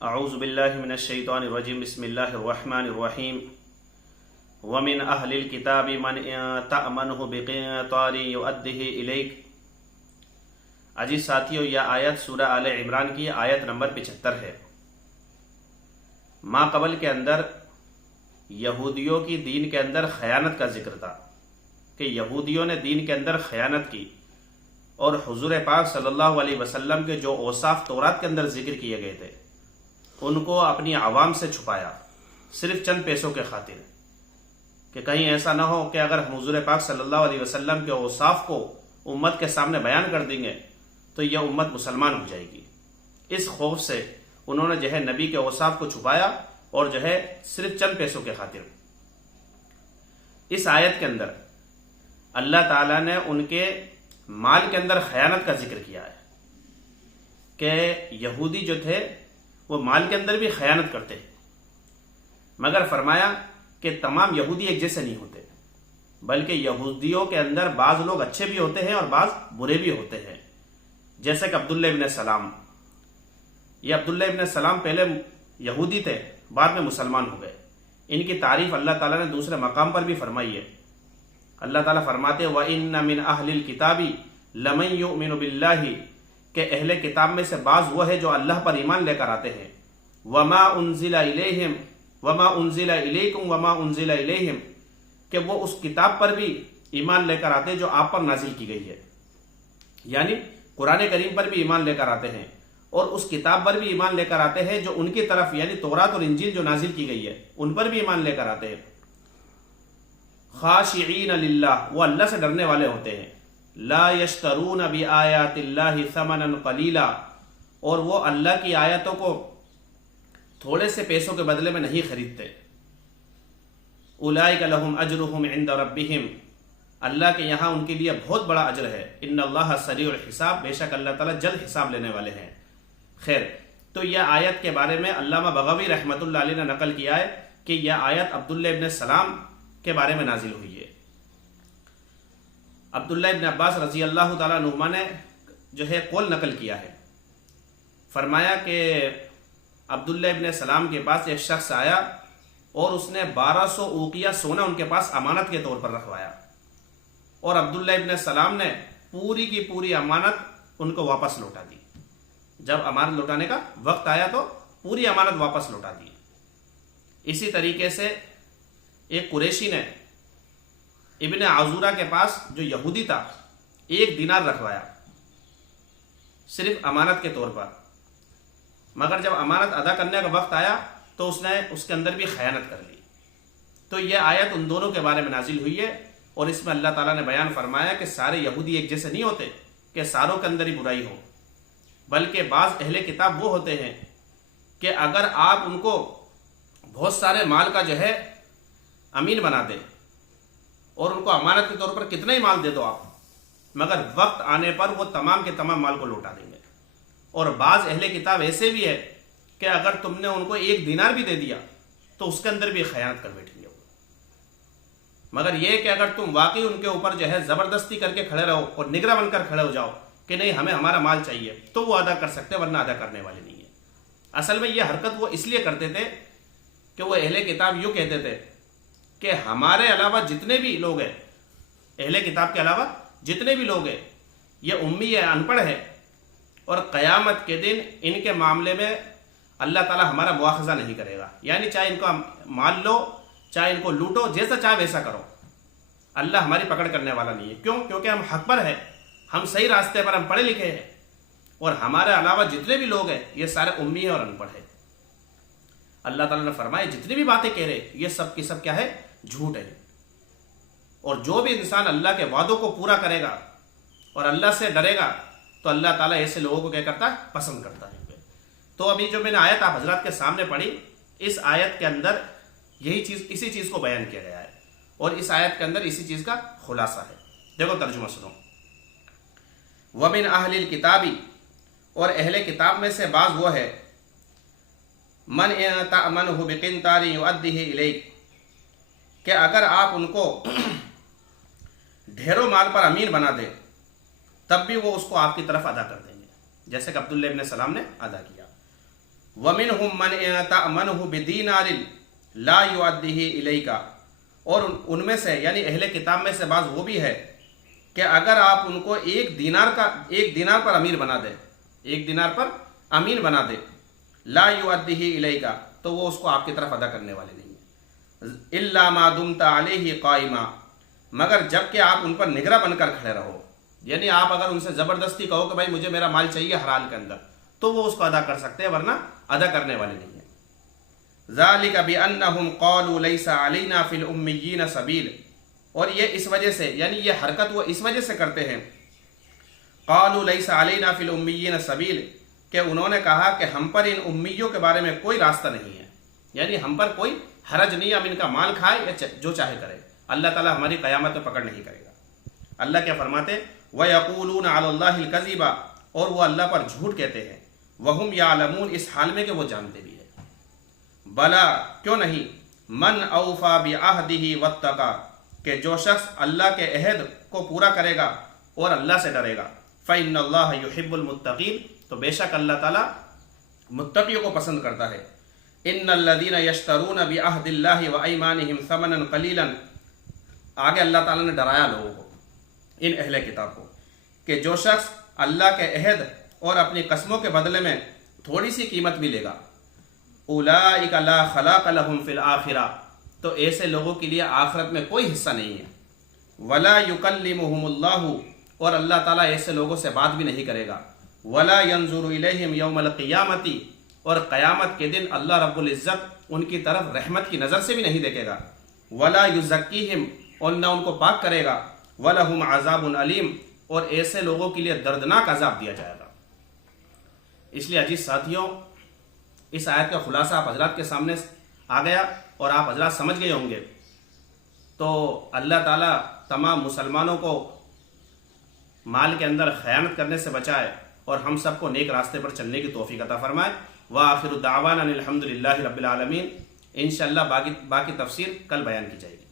اعوذ باللہ من الشیطان الرجیم بسم اللہ الرحمن الرحیم ومن اہل الکتاب من تأمنہ بقنطار یؤدہ الیک۔ عزیز ساتھیو، یہ آیت سورہ آل عمران کی آیت نمبر 75 ہے۔ ما قبل کے اندر یہودیوں کی دین کے اندر خیانت کا ذکر تھا کہ یہودیوں نے دین کے اندر خیانت کی، اور حضور پاک صلی اللہ علیہ وسلم کے جو اوصاف تورات کے اندر ذکر کیے گئے تھے ان کو اپنی عوام سے چھپایا، صرف چند پیسوں کے خاطر، کہ کہیں ایسا نہ ہو کہ اگر ہم حضور پاک صلی اللہ علیہ وسلم کے اوصاف کو امت کے سامنے بیان کر دیں گے تو یہ امت مسلمان ہو جائے گی۔ اس خوف سے انہوں نے نبی کے اوصاف کو چھپایا، اور صرف چند پیسوں کے خاطر۔ اس آیت کے اندر اللہ تعالیٰ نے ان کے مال کے اندر خیانت کا ذکر کیا ہے کہ یہودی جو تھے وہ مال کے اندر بھی خیانت کرتے ہیں، مگر فرمایا کہ تمام یہودی ایک جیسے نہیں ہوتے، بلکہ یہودیوں کے اندر بعض لوگ اچھے بھی ہوتے ہیں اور بعض برے بھی ہوتے ہیں، جیسے کہ عبداللہ ابن سلام۔ یہ عبداللہ ابن سلام پہلے یہودی تھے، بعد میں مسلمان ہو گئے۔ ان کی تعریف اللہ تعالیٰ نے دوسرے مقام پر بھی فرمائی ہے۔ اللہ تعالیٰ فرماتے وَإِنَّ مِنْ أَهْلِ الْكِتَابِ لَمَنْ يُؤْمِنُ بِاللَّهِ، کہ اہل کتاب میں سے بعض وہ ہے جو اللہ پر ایمان لے کر آتے ہیں، وَمَا أُنزِلَ إِلَيْهِمْ وَمَا أُنزِلَ إِلَيْكُمْ وَمَا أُنزِلَ إِلَيْهِمْ، کہ وہ اس کتاب پر بھی ایمان لے کر آتے ہیں جو آپ پر نازل کی گئی ہے، یعنی قرآن کریم پر بھی ایمان لے کر آتے ہیں، اور اس کتاب پر بھی ایمان لے کر آتے ہیں جو ان کی طرف یعنی تورات اور انجیل جو نازل کی گئی ہے ان پر بھی ایمان لے کر آتے ہیں۔ خاشعین للہ، وہ اللہ سے ڈرنے والے ہوتے ہیں۔ لا یشترون بآیات اللہ ثمنا قلیلا، اور وہ اللہ کی آیتوں کو تھوڑے سے پیسوں کے بدلے میں نہیں خریدتے۔ اولئک لہم اجرہم عند ربہم، اللہ کے یہاں ان کے لیے بہت بڑا اجر ہے۔ ان اللہ سریع الحساب، بے شک اللہ تعالیٰ جلد حساب لینے والے ہیں۔ خیر، تو یہ آیت کے بارے میں علامہ بغوی رحمۃ اللہ علیہ نے نقل کیا ہے کہ یہ آیت عبداللہ ابن سلام کے بارے میں نازل ہوئی ہے۔ عبداللہ ابن عباس رضی اللہ تعالیٰ عنہما نے قول نقل کیا ہے، فرمایا کہ عبداللہ ابن سلام کے پاس ایک شخص آیا اور اس نے 1200 اوقیہ سونا ان کے پاس امانت کے طور پر رکھوایا، اور عبداللہ ابن سلام نے پوری کی پوری امانت ان کو واپس لوٹا دی۔ جب امانت لوٹانے کا وقت آیا تو پوری امانت واپس لوٹا دی۔ اسی طریقے سے ایک قریشی نے ابن عزورہ کے پاس جو یہودی تھا 1 دینار رکھوایا صرف امانت کے طور پر، مگر جب امانت ادا کرنے کا وقت آیا تو اس نے اس کے اندر بھی خیانت کر لی۔ تو یہ آیت ان دونوں کے بارے میں نازل ہوئی ہے، اور اس میں اللہ تعالیٰ نے بیان فرمایا کہ سارے یہودی ایک جیسے نہیں ہوتے کہ ساروں کے اندر ہی برائی ہو، بلکہ بعض اہل کتاب وہ ہوتے ہیں کہ اگر آپ ان کو بہت سارے مال کا امین بنا دیں اور ان کو امانت کے طور پر کتنا ہی مال دے دو آپ، مگر وقت آنے پر وہ تمام کے تمام مال کو لوٹا دیں گے۔ اور بعض اہل کتاب ایسے بھی ہے کہ اگر تم نے ان کو 1 دینار بھی دے دیا تو اس کے اندر بھی خیانت کر بیٹھیں گے۔ مگر یہ کہ اگر تم واقعی ان کے اوپر زبردستی کر کے کھڑے رہو اور نگراں بن کر کھڑے ہو جاؤ کہ نہیں ہمیں ہمارا مال چاہیے، تو وہ ادا کر سکتے، ورنہ ادا کرنے والے نہیں ہیں۔ اصل میں یہ حرکت وہ اس لیے کرتے تھے کہ وہ اہل کتاب یوں کہتے تھے کہ ہمارے علاوہ جتنے بھی لوگ ہیں، اہل کتاب کے علاوہ جتنے بھی لوگ ہیں، یہ امی ہے، ان پڑھ ہے، اور قیامت کے دن ان کے معاملے میں اللہ تعالیٰ ہمارا مواخذہ نہیں کرے گا، یعنی چاہے ان کو مال لو، چاہے ان کو لوٹو، جیسا چاہے ویسا کرو، اللہ ہماری پکڑ کرنے والا نہیں ہے۔ کیوں؟ کیونکہ ہم حق پر ہیں، ہم صحیح راستے پر، ہم پڑھے لکھے ہیں، اور ہمارے علاوہ جتنے بھی لوگ ہیں یہ سارے امی ہیں اور ان پڑھ ہیں۔ اللہ تعالیٰ نے فرمایا جتنی بھی باتیں کہہ رہے یہ سب کی سب کیا ہے؟ جھوٹ ہے۔ اور جو بھی انسان اللہ کے وعدوں کو پورا کرے گا اور اللہ سے ڈرے گا تو اللہ تعالیٰ ایسے لوگوں کو کیا کرتا ہے؟ پسند کرتا ہے۔ تو ابھی جو میں نے آیت آپ حضرات کے سامنے پڑھی، اس آیت کے اندر اسی چیز کو بیان کیا گیا ہے، اور اس آیت کے اندر اسی چیز کا خلاصہ ہے۔ دیکھو ترجمہ سنو۔ وَمِنْ أَهْلِ الْكِتَابِ، اور اہل کتاب میں سے بعض وہ ہے، مَنْ تَأْمَنْهُ بِقِنْطَارٍ يُؤَدِّهِ إِلَيْكَ، کہ اگر آپ ان کو ڈھیروں مال پر امین بنا دیں تب بھی وہ اس کو آپ کی طرف ادا کر دیں گے، جیسے کہ عبداللہ ابن سلام نے ادا کیا۔ وَمِنْهُمْ مَنْ تَأْمَنْهُ بِدِينَارٍ لَا يُؤَدِّهِ إِلَيْكَ، اور ان میں سے یعنی اہل کتاب میں سے بعض وہ بھی ہے کہ اگر آپ ان کو ایک دینار پر امیر بنا دیں، ایک دینار پر امین بنا دیں، لا يُؤَدِّهِ إِلَيْكَ، تو وہ اس کو آپ کی طرف ادا کرنے والے نہیں ہیں، إِلَّا مَا دُمْتَ عَلَيْهِ قَائِمًا، مگر جب کہ آپ ان پر نگراں بن کر کھڑے رہو، یعنی آپ اگر ان سے زبردستی کہو کہ بھائی مجھے میرا مال چاہیے ہر حال کے اندر، تو وہ اس کو ادا کر سکتے ہیں، ورنہ ادا کرنے والے نہیں ہیں۔ ذَلِكَ بِأَنَّهُمْ قَالُوا لَيْسَ عَلَيْنَا فِي الْأُمِّيِّينَ سَبِيلٌ، اور یہ اس وجہ سے، یعنی یہ حرکت وہ اس وجہ سے کرتے ہیں، قَالُوا لَيْسَ عَلَيْنَا فِي الْأُمِّيِّينَ سَبِيلٌ، کہ انہوں نے کہا کہ ہم پر ان امیوں کے بارے میں کوئی راستہ نہیں ہے، یعنی ہم پر کوئی حرج نہیں، ہم ان کا مال کھائے یا جو چاہے کرے، اللہ تعالیٰ ہماری قیامت میں پکڑ نہیں کرے گا۔ اللہ کیا فرماتے؟ وَيَقُولُونَ عَلَى اللَّهِ الْكَذِبَ، اور وہ اللہ پر جھوٹ کہتے ہیں، وَهُمْ يَعْلَمُونَ، اس حال میں کہ وہ جانتے بھی ہیں۔ بلا، کیوں نہیں، من اوفا بعہدہ واتقی، کہ جو شخص اللہ کے عہد کو پورا کرے گا اور اللہ سے ڈرے گا، فإن اللہ یحب المتقین، تو بے شک اللہ تعالیٰ متقیوں کو پسند کرتا ہے۔ ان الذین یشترون بعہد اللہ وایمانہم ثمنا قلیلا، آگے اللہ تعالیٰ نے ڈرایا لوگوں کو، ان اہل کتاب کو، کہ جو شخص اللہ کے عہد اور اپنی قسموں کے بدلے میں تھوڑی سی قیمت بھی لے گا، اولئک لا خلاق لہم فی الآخرہ، تو ایسے لوگوں کے لیے آخرت میں کوئی حصہ نہیں ہے۔ ولا یکلمہم اللہ، اور اللہ تعالیٰ ایسے لوگوں سے بات بھی نہیں کرے گا۔ ولا ینظر الیہم یوم القیامۃ، اور قیامت کے دن اللہ رب العزت ان کی طرف رحمت کی نظر سے بھی نہیں دیکھے گا۔ ولا یزکیہم، اور نہ ان کو پاک کرے گا۔ ولہم عذاب علیم، اور ایسے لوگوں کے لیے دردناک عذاب دیا جائے گا۔ اس لیے عزیز ساتھیوں، اس آیت کا خلاصہ آپ حضرات کے سامنے آ گیا اور آپ حضرات سمجھ گئے ہوں گے۔ تو اللہ تعالیٰ تمام مسلمانوں کو مال کے اندر خیانت کرنے سے بچائے اور ہم سب کو نیک راستے پر چلنے کی توفیق عطا فرمائے۔ وآخر دعوانا الحمد للہ رب العالمین۔ انشاءاللہ باقی تفسیر کل بیان کی جائے گی۔